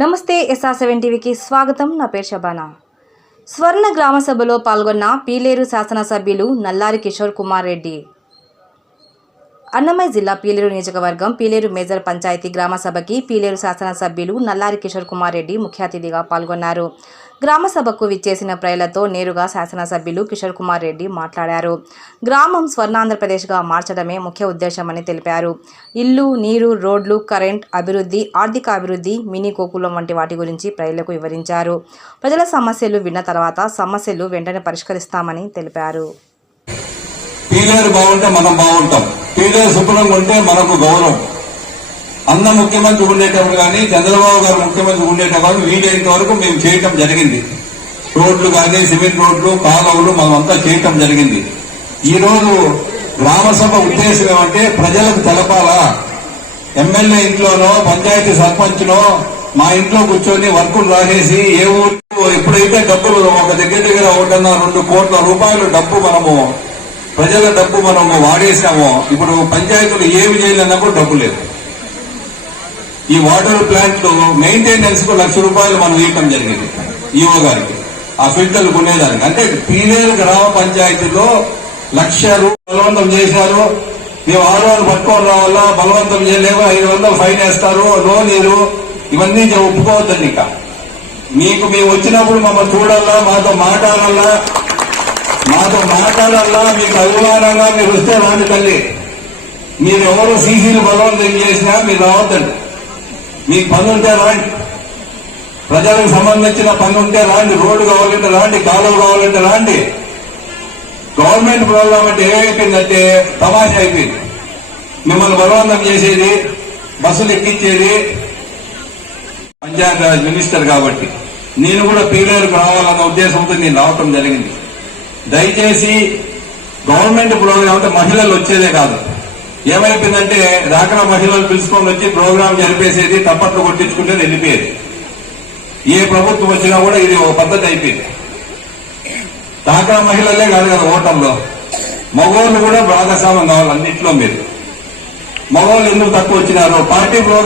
నమస్తే SR seven టీవీకి స్వాగతం. నా పేరు శబానా. స్వర్ణ గ్రామ సభలో పాల్గొన్న పీలేరు శాసనసభ్యులు నల్లారి కిషోర్ కుమార్ రెడ్డి. అన్నమయ్య జిల్లా పీలేరు నియోజకవర్గం పీలేరు మేజర్ పంచాయతీ గ్రామ సభకి పీలేరు శాసనసభ్యులు నల్లారి కిషోర్ కుమార్ రెడ్డి ముఖ్య అతిథిగా పాల్గొన్నారు. గ్రామ సభకు విచ్చేసిన ప్రజలతో నేరుగా శాసనసభ్యులు కిషోర్ కుమార్ రెడ్డి మాట్లాడారు. గ్రామం స్వర్ణాంధ్రప్రదేశ్గా మార్చడమే ముఖ్య ఉద్దేశమని తెలిపారు. ఇల్లు నీరు రోడ్లు కరెంట్ అభివృద్ధి ఆర్థిక అభివృద్ధి మినీ గోకులం వంటి వాటి గురించి ప్రజలకు వివరించారు. ప్రజల సమస్యలు విన్న తర్వాత సమస్యలు వెంటనే పరిష్కరిస్తామని తెలిపారు. పీలేరు బాగుంటే మనం బాగుంటాం. పీలేరు శుభ్రంగా ఉంటే మనకు గౌరవం. అన్న ముఖ్యమంత్రి ఉండేటప్పుడు కానీ చంద్రబాబు గారు ముఖ్యమంత్రి ఉండేటప్పుడు వీలైనంత వరకు మేము చేయటం జరిగింది. రోడ్లు కానీ సిమెంట్ రోడ్లు కాలువలు మనమంతా చేయటం జరిగింది. ఈరోజు గ్రామసభ ఉద్దేశం ఏమంటే ప్రజలకు తెలపాలా? ఎమ్మెల్యే ఇంట్లోనో పంచాయతీ సర్పంచ్లో మా ఇంట్లో కూర్చొని వర్కులు రాసేసి ఏ ఊరు ఎప్పుడైతే డబ్బులు ఒక దగ్గర దగ్గర ఒకటన్నా రెండు కోట్ల రూపాయలు డబ్బు మనము ప్రజల డబ్బు మనం వాడేసామో ఇప్పుడు పంచాయతీలు ఏమి చేయాలన్నప్పుడు డబ్బు లేదు. ఈ వాటర్ ప్లాంట్ మెయింటెనెన్స్కు లక్ష రూపాయలు మనం ఇవ్వటం జరిగింది ఈవో గారికి. ఆ ఫిల్టర్లు కొనేదానికి. అంటే పీలేరు గ్రామ పంచాయతీలో లక్ష రూపాయలు బలవంతం చేశారు. మేము ఆరు వందలు పట్టుకొని రావాలా? బలవంతం చేయలేము ఐదు వందలు ఫైన్ వేస్తారు? లోన్ ఇరు ఇవన్నీ ఒప్పుకోవద్దండి ఇక. మీకు మేము వచ్చినప్పుడు మమ్మల్ని చూడాలా మాతో మాట్లాడాలా మాతో మాట్లాడాలా? మీకు అభిమానంగా మీరు వస్తే రాండి తల్లి. మీరు ఎవరు సీసీలు బలవంతం చేసినా మీరు రావద్దండి. మీకు పనుంటే రాండి. ప్రజలకు సంబంధించిన పనుంటే రాండి. రోడ్డు కావాలంటే రాండి. కాలువ కావాలంటే రాండి. గవర్నమెంట్ ప్రోగ్రామ్ అంటే ఏమైపోయిందంటే తమాషా అయిపోయింది. మిమ్మల్ని బలవంతం చేసేది బస్సులు ఎక్కించేది పంచాయతీరాజ్ మినిస్టర్ కాబట్టి. నేను కూడా పీలేరుకు రావాలన్న ఉద్దేశంతో నేను రావటం జరిగింది. దయచేసి గవర్నమెంట్ ప్రోగ్రామ్ అంటే మహిళలు వచ్చేదే కాదు. ఏమైపోయిందంటే రాకడా మహిళలు పిలుచుకొని వచ్చి ప్రోగ్రామ్ జరిపేసేది తప్పట్లు కొట్టించుకుంటే వెళ్ళిపోయేది. ఏ ప్రభుత్వం వచ్చినా కూడా ఇది ఒక పద్ధతి అయిపోయింది. డాక్రా మహిళలే కాదు కదా ఓటంలో మగవాళ్ళు కూడా భాగస్వామ్యం కావాలి అన్నింటిలో మీరు. మగవాళ్ళు ఎందుకు తక్కువ వచ్చినారు? Party programme